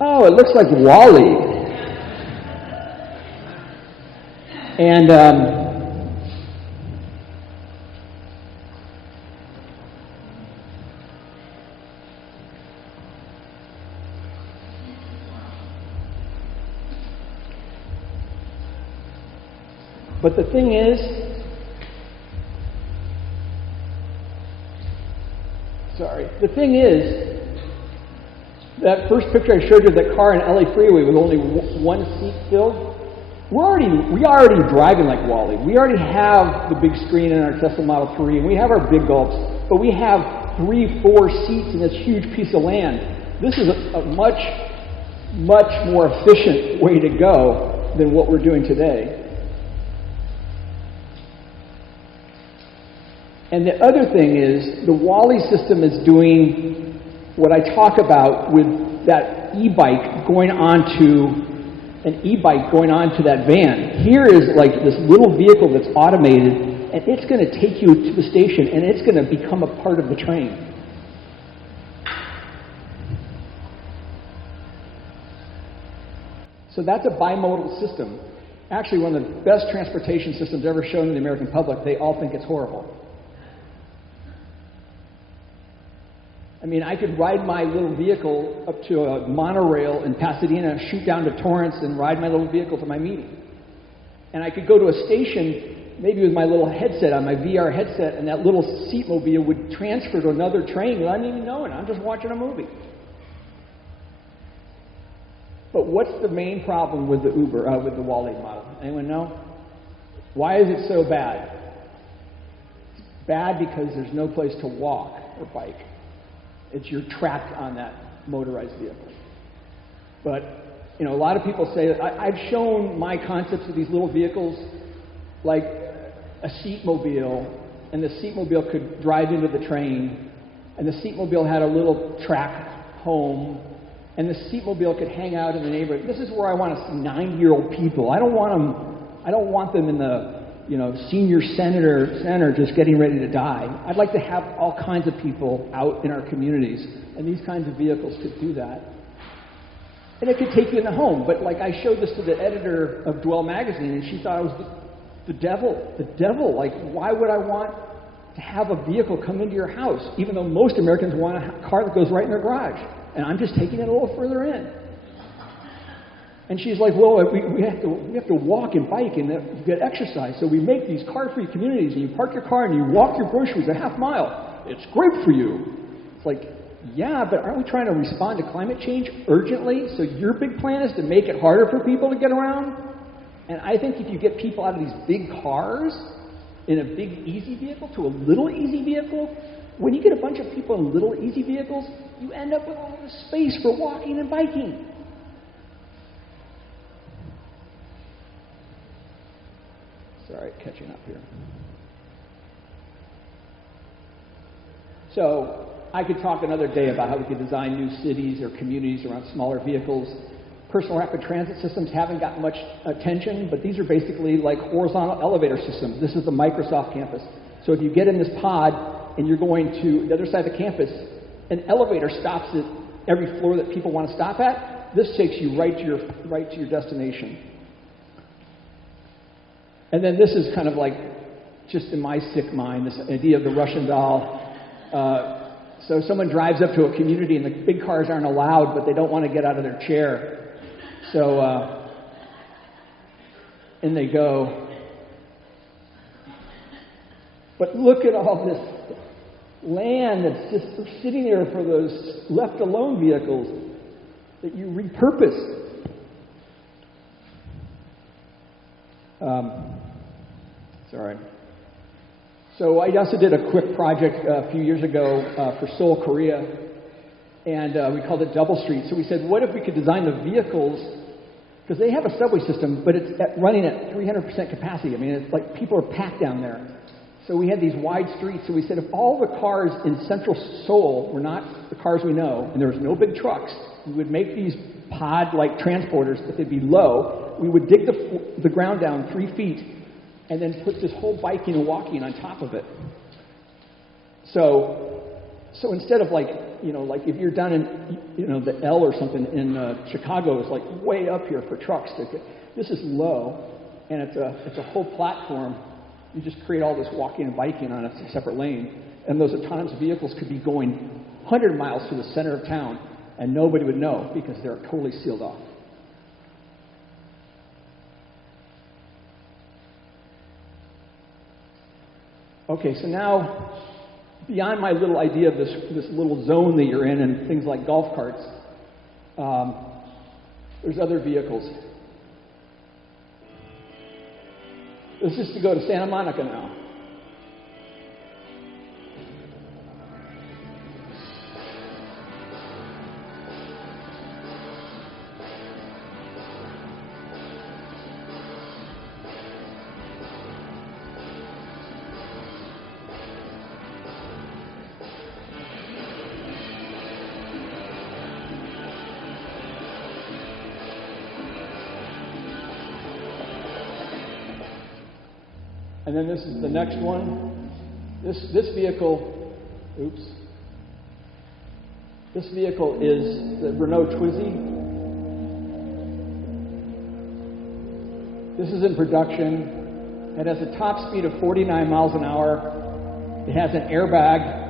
oh, it looks like WALL-E. And But the thing is, that first picture I showed you of that car in LA freeway with only one seat filled, we already driving like Wally. We already have the big screen in our Tesla Model 3, and we have our big gulps, but we have 3, 4 seats in this huge piece of land. This is a much, much more efficient way to go than what we're doing today. And the other thing is, the Wally system is doing what I talk about with that e-bike going onto that van. Here is like this little vehicle that's automated, and it's going to take you to the station, and it's going to become a part of the train. So that's a bimodal system. Actually, one of the best transportation systems ever shown to the American public. They all think it's horrible. I mean, I could ride my little vehicle up to a monorail in Pasadena, shoot down to Torrance, and ride my little vehicle to my meeting. And I could go to a station, maybe with my little headset on, my VR headset, and that little seatmobile would transfer to another train without me even knowing. I'm just watching a movie. But what's the main problem with the with the Wally model? Anyone know? Why is it so bad? It's bad because there's no place to walk or bike. You're trapped on that motorized vehicle. But, you know, a lot of people say, I've shown my concepts of these little vehicles, like a seatmobile, and the seatmobile could drive into the train, and the seatmobile had a little track home, and the seatmobile could hang out in the neighborhood. This is where I want to see 90-year-old people. I don't want them in the, you know, senior center just getting ready to die. I'd like to have all kinds of people out in our communities, and these kinds of vehicles could do that. And it could take you in the home. But like I showed this to the editor of Dwell magazine, and she thought it was the devil. The devil. Like, why would I want to have a vehicle come into your house, even though most Americans want a car that goes right in their garage? And I'm just taking it a little further in. And she's like, well, we have to walk and bike and get exercise. So we make these car-free communities, and you park your car and you walk your groceries a half mile. It's great for you. It's like, yeah, but aren't we trying to respond to climate change urgently? So your big plan is to make it harder for people to get around? And I think if you get people out of these big cars in a big easy vehicle to a little easy vehicle, when you get a bunch of people in little easy vehicles, you end up with all this space for walking and biking. Sorry, catching up here. So I could talk another day about how we could design new cities or communities around smaller vehicles. Personal rapid transit systems haven't got much attention, but these are basically like horizontal elevator systems. This is the Microsoft campus. So if you get in this pod and you're going to the other side of the campus, an elevator stops at every floor that people want to stop at. This takes you right to your destination. And then this is kind of like, just in my sick mind, this idea of the Russian doll. So someone drives up to a community and the big cars aren't allowed, but they don't want to get out of their chair. So, in they go. But look at all this land that's just sitting there for those left alone vehicles that you repurpose. Sorry. So I also did a quick project a few years ago for Seoul, Korea, and we called it Double Street. So we said, what if we could design the vehicles, because they have a subway system, but it's running at 300% capacity. I mean, it's like people are packed down there. So we had these wide streets. So we said, if all the cars in central Seoul were not the cars we know, and there was no big trucks, we would make these pod-like transporters, but they'd be low. We would dig the ground down 3 feet, and then put this whole biking and walking on top of it. So instead of like if you're down in the L or something in Chicago, it's like way up here for trucks. This is low, and it's a whole platform. You just create all this walking and biking on a separate lane, and those autonomous vehicles could be going 100 miles to the center of town, and nobody would know because they're totally sealed off. Okay, so now, beyond my little idea of this little zone that you're in and things like golf carts, there's other vehicles. This is to go to Santa Monica now. And then this is the next one. This vehicle, oops. This vehicle is the Renault Twizy. This is in production. It has a top speed of 49 miles an hour. It has an airbag.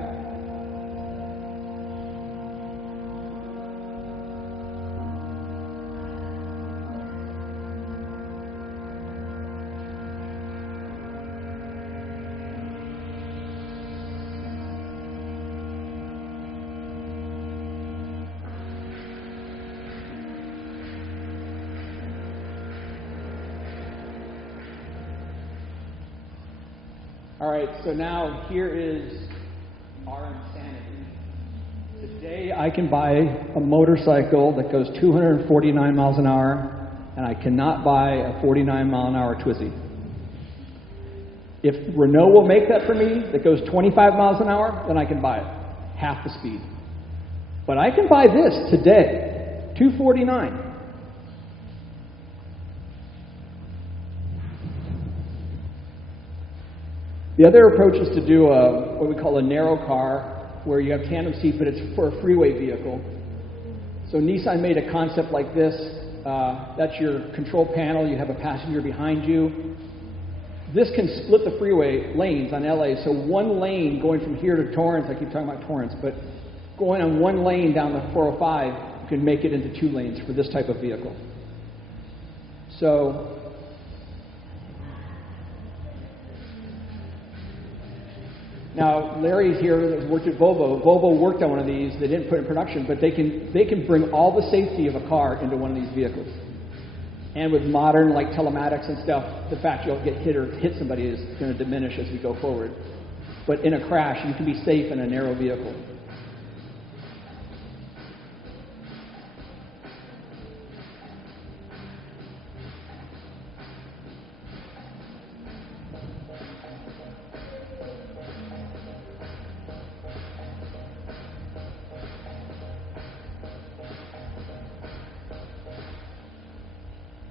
All right, so now here is our insanity. Today I can buy a motorcycle that goes 249 miles an hour, and I cannot buy a 49 mile an hour Twizy. If Renault will make that for me, that goes 25 miles an hour, then I can buy it, half the speed. But I can buy this today, 249. The other approach is to do what we call a narrow car, where you have tandem seat, but it's for a freeway vehicle. So Nissan made a concept like this. That's your control panel. You have a passenger behind you. This can split the freeway lanes on LA. So one lane going from here to Torrance, I keep talking about Torrance, but going on one lane down the 405, you can make it into 2 lanes for this type of vehicle. So now, Larry's here that worked at Volvo. Volvo worked on one of these. They didn't put it in production, but they can bring all the safety of a car into one of these vehicles. And with modern, like telematics and stuff, the fact you'll get hit or hit somebody is going to diminish as we go forward. But in a crash, you can be safe in a narrow vehicle.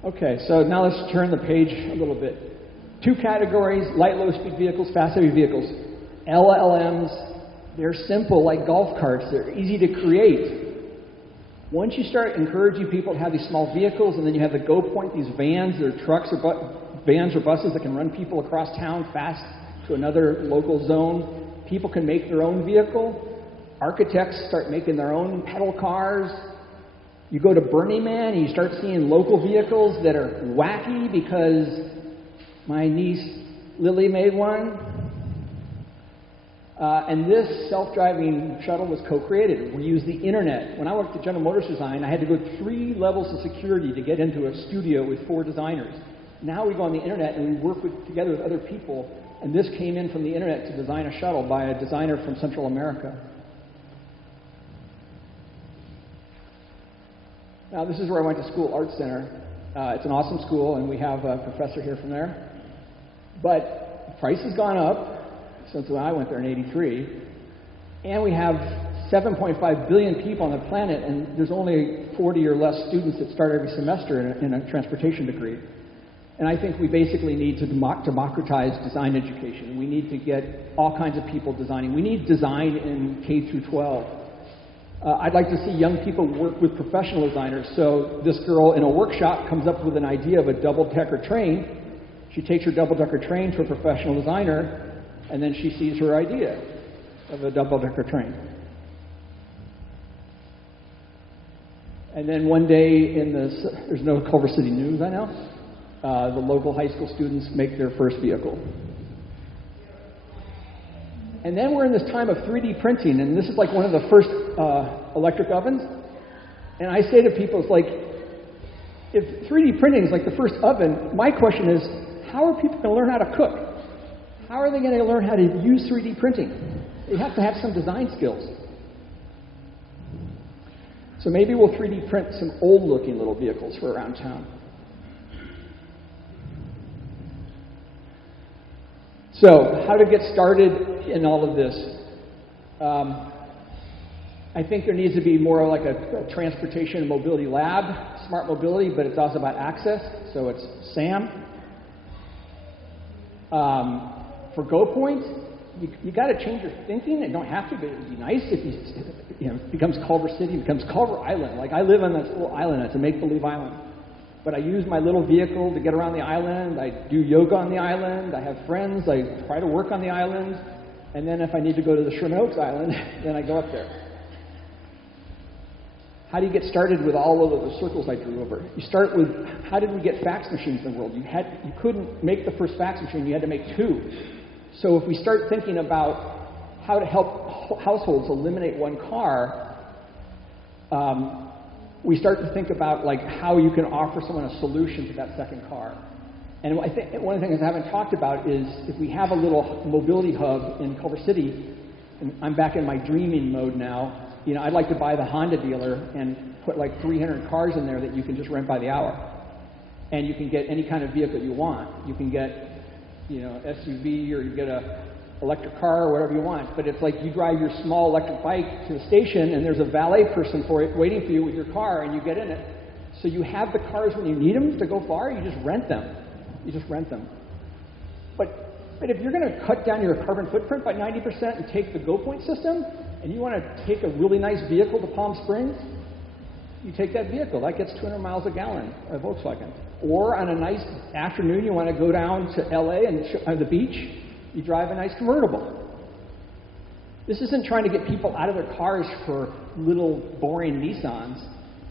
Okay, so now let's turn the page a little bit. 2 categories: light, low-speed vehicles, fast-heavy vehicles. LLMs, they're simple like golf carts. They're easy to create. Once you start encouraging people to have these small vehicles, and then you have the Go Point, these vans or trucks or vans or buses that can run people across town fast to another local zone, people can make their own vehicle. Architects start making their own pedal cars. You go to Burning Man and you start seeing local vehicles that are wacky because my niece Lily made one. And this self-driving shuttle was co-created. We use the internet. When I worked at General Motors Design, I had to go 3 levels of security to get into a studio with 4 designers. Now we go on the internet and we work together with other people. And this came in from the internet to design a shuttle by a designer from Central America. Now, this is where I went to school, Art Center. It's an awesome school, and we have a professor here from there. But the price has gone up since when I went there in '83. And we have 7.5 billion people on the planet, and there's only 40 or less students that start every semester in a transportation degree. And I think we basically need to democratize design education. We need to get all kinds of people designing. We need design in K through 12. I'd like to see young people work with professional designers. So this girl in a workshop comes up with an idea of a double-decker train. She takes her double-decker train to a professional designer, and then she sees her idea of a double-decker train. And then one day there's no Culver City News, I know. The local high school students make their first vehicle. And then we're in this time of 3D printing, and this is like one of the first electric ovens. And I say to people, it's like, if 3D printing is like the first oven, my question is, how are people going to learn how to cook? How are they going to learn how to use 3D printing? They have to have some design skills. So maybe we'll 3D print some old-looking little vehicles for around town. So, how to get started in all of this? I think there needs to be more like a transportation and mobility lab, smart mobility, but it's also about access. So it's SAM. For Go Point, you got to change your thinking. It don't have to, but it would be nice if it becomes Culver City, it becomes Culver Island. Like I live on this little island. It's a make-believe island. But I use my little vehicle to get around the island. I do yoga on the island. I have friends. I try to work on the island. And then if I need to go to the Sherman Oaks Island, then I go up there. How do you get started with all of the circles I drew over? You start with, how did we get fax machines in the world? You couldn't make the first fax machine. You had to make two. So if we start thinking about how to help households eliminate one car, we start to think about like how you can offer someone a solution to that second car. And I think one of the things I haven't talked about is if we have a little mobility hub in Culver City, and I'm back in my dreaming mode now, I'd like to buy the Honda dealer and put like 300 cars in there that you can just rent by the hour. And you can get any kind of vehicle you want. You can get, SUV, or you get a electric car or whatever you want. But it's like you drive your small electric bike to the station and there's a valet person for it waiting for you with your car and you get in it. So you have the cars when you need them to go far, you just rent them. But if you're going to cut down your carbon footprint by 90% and take the Go Point system, and you want to take a really nice vehicle to Palm Springs, you take that vehicle. That gets 200 miles a gallon, a Volkswagen. Or on a nice afternoon, you want to go down to LA and on the beach, you drive a nice convertible. This isn't trying to get people out of their cars for little boring Nissans.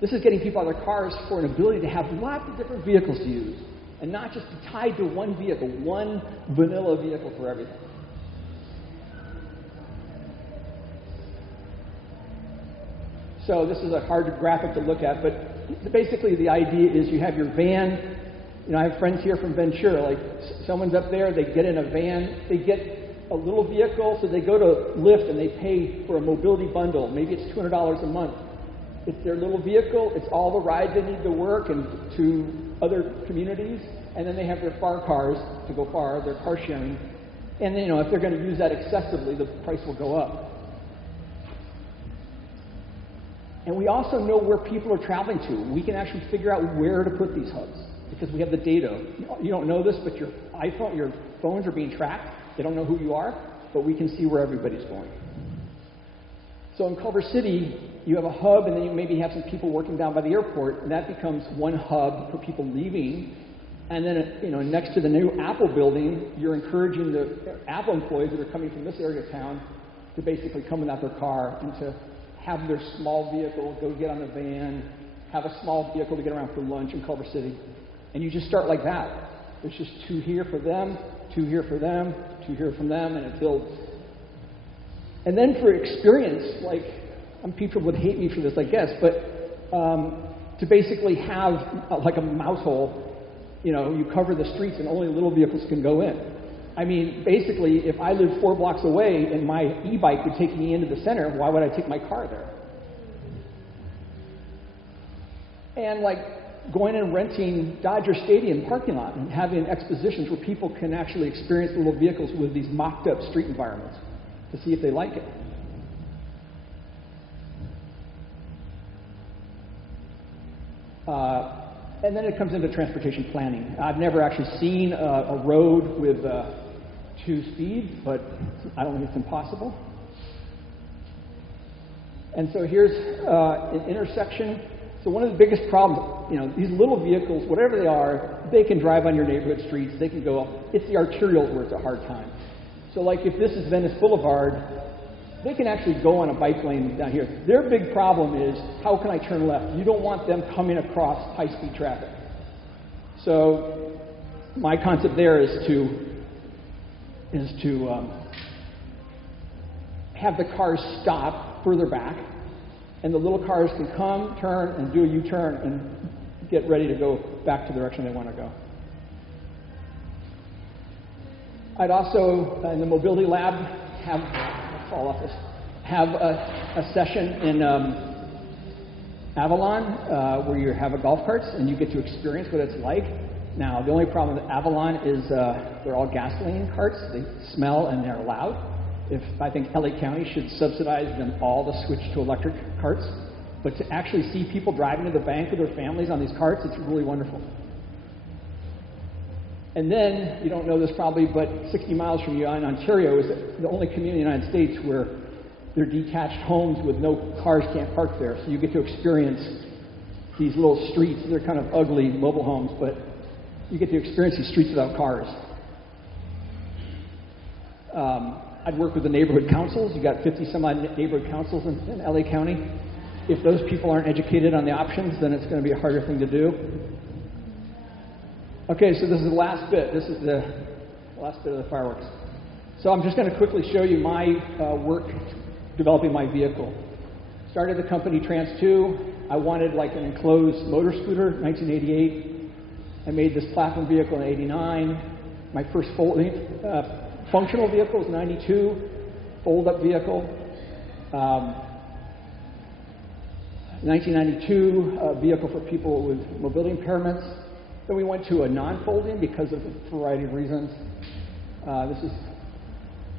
This is getting people out of their cars for an ability to have lots of different vehicles to use, and not just be tied to one vehicle, one vanilla vehicle for everything. So this is a hard graphic to look at, but basically the idea is you have your van. I have friends here from Ventura, like someone's up there, they get in a van, they get a little vehicle, so they go to Lyft and they pay for a mobility bundle. Maybe it's $200 a month. It's their little vehicle, it's all the rides they need to work and to other communities, and then they have their far cars to go far, their car sharing. And if they're going to use that excessively, the price will go up. And we also know where people are traveling to. We can actually figure out where to put these hubs because we have the data. You don't know this, but your phones are being tracked. They don't know who you are, but we can see where everybody's going. So in Culver City, you have a hub, and then you maybe have some people working down by the airport, and that becomes one hub for people leaving. And then, next to the new Apple building, you're encouraging the Apple employees that are coming from this area of town to basically come without their car and to have their small vehicle, go get on the van, have a small vehicle to get around for lunch in Culver City. And you just start like that. There's just two here for them, two here for them, two here from them, and it builds. And then for experience, like, people would hate me for this, I guess, but to basically have like a mouse hole, you cover the streets and only little vehicles can go in. I mean, basically, if I lived 4 blocks away and my e-bike would take me into the center, why would I take my car there? And like going and renting Dodger Stadium parking lot and having expositions where people can actually experience little vehicles with these mocked-up street environments to see if they like it. And then it comes into transportation planning. I've never actually seen a road with 2 speeds, but I don't think it's impossible. And so here's an intersection. So one of the biggest problems, these little vehicles, whatever they are, they can drive on your neighborhood streets. They can go up. It's the arterials where it's a hard time. So like if this is Venice Boulevard, they can actually go on a bike lane down here. Their big problem is, how can I turn left? You don't want them coming across high-speed traffic. So my concept there is to have the cars stop further back, and the little cars can come, turn, and do a U-turn and get ready to go back to the direction they want to go. I'd also, in the mobility lab, have a session in Avalon where you have a golf carts and you get to experience what it's like. Now, the only problem with Avalon is they're all gasoline carts. They smell and they're loud. I think LA County should subsidize them all to switch to electric carts. But to actually see people driving to the bank with their families on these carts, it's really wonderful. And then, you don't know this probably, but 60 miles from you in Ontario is the only community in the United States where they're detached homes with no cars can't park there. So you get to experience these little streets. They're kind of ugly mobile homes, but you get to experience these streets without cars. I'd work with the neighborhood councils. You got 50 some odd neighborhood councils in LA County. If those people aren't educated on the options, then it's going to be a harder thing to do. Okay, so this is the last bit. This is the last bit of the fireworks. So I'm just going to quickly show you my work developing my vehicle. Started the company Trans2. I wanted like an enclosed motor scooter, 1988. I made this platform vehicle in 89. My first functional vehicle was 92, fold-up vehicle. 1992, a vehicle for people with mobility impairments. Then we went to a non-folding because of a variety of reasons.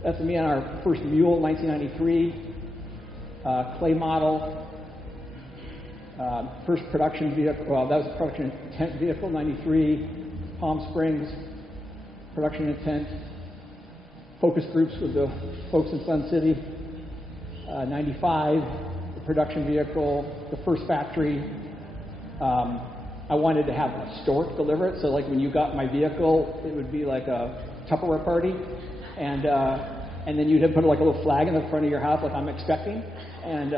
That's me on our first mule, 1993. Clay model. First production vehicle, well, that was a production intent vehicle, 93. Palm Springs, production intent. Focus groups with the folks in Sun City. 95, the production vehicle, the first factory. I wanted to have a stork deliver it, so like when you got my vehicle, it would be like a Tupperware party, and then you'd have put like a little flag in the front of your house, like I'm expecting. And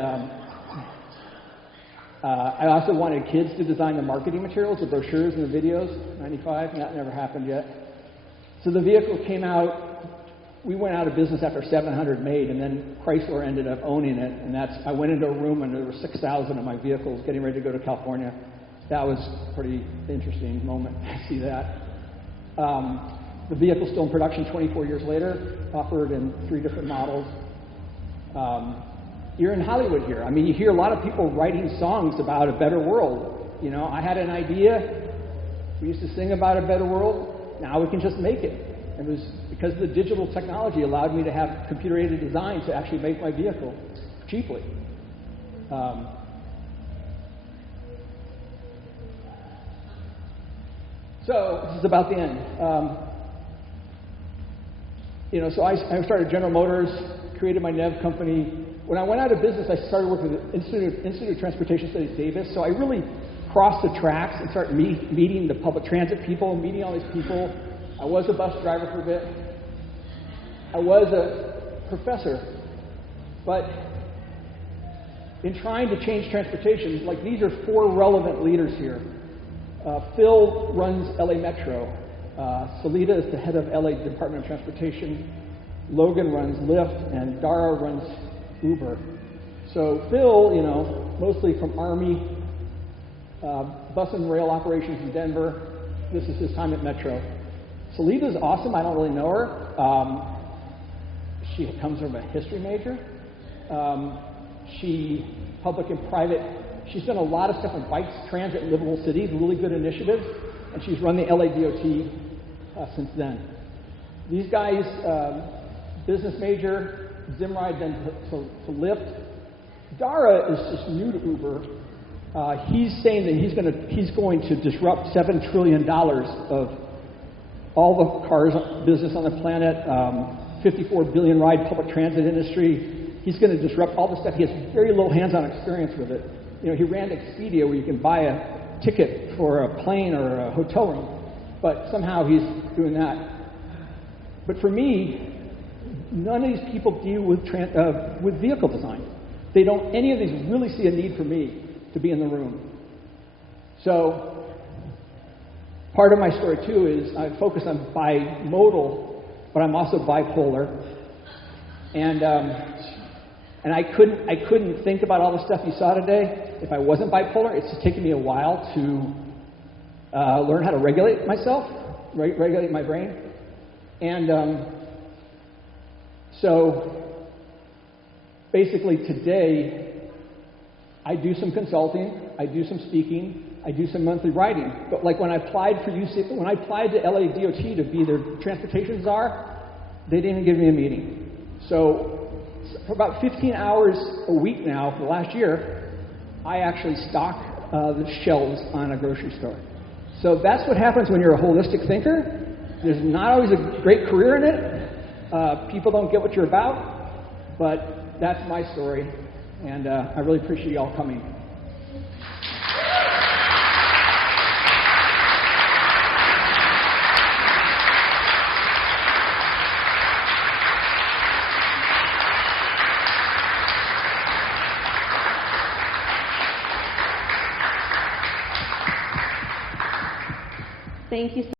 I also wanted kids to design the marketing materials, the brochures and the videos. 95, and that never happened yet. So the vehicle came out. We went out of business after 700 made, and then Chrysler ended up owning it. And I went into a room and there were 6,000 of my vehicles getting ready to go to California. That was a pretty interesting moment to see that. The vehicle's still in production 24 years later, offered in 3 different models. You're in Hollywood here. I mean, you hear a lot of people writing songs about a better world. You know, I had an idea. We used to sing about a better world. Now we can just make it. It was because the digital technology allowed me to have computer-aided design to actually make my vehicle cheaply. So this is about the end. So I started General Motors, created my NEV company. When I went out of business, I started working with the Institute of Transportation Studies Davis. So I really crossed the tracks and started meeting the public transit people, meeting all these people. I was a bus driver for a bit. I was a professor. But in trying to change transportation, like these are 4 relevant leaders here. Phil runs LA Metro. Salita is the head of LA Department of Transportation. Logan runs Lyft, and Dara runs Uber. So Phil, mostly from Army, bus and rail operations in Denver. This is his time at Metro. Salita's awesome. I don't really know her. She comes from a history major. She, public and private, she's done a lot of stuff on bikes, transit, in livable cities, really good initiatives, and she's run the LA DOT since then. These guys, business major, Zimride, then to Lyft. Dara is just new to Uber. He's saying that he's going to disrupt $7 trillion of all the cars business on the planet, 54 billion ride public transit industry. He's going to disrupt all the stuff. He has very little hands-on experience with it. He ran Expedia where you can buy a ticket for a plane or a hotel room, but somehow he's doing that. But for me, none of these people deal with vehicle design. Any of these really see a need for me to be in the room. So part of my story too is I focus on bimodal, but I'm also bipolar. And And I couldn't think about all the stuff you saw today if I wasn't bipolar. It's just taken me a while to learn how to regulate myself, regulate my brain. And so basically today, I do some consulting, I do some speaking, I do some monthly writing. But like when I applied to LA DOT to be their transportation czar, they didn't give me a meeting. So for about 15 hours a week now, for the last year, I actually stock the shelves on a grocery store. So that's what happens when you're a holistic thinker. There's not always a great career in it. People don't get what you're about, but that's my story, and I really appreciate you all coming. Thank you so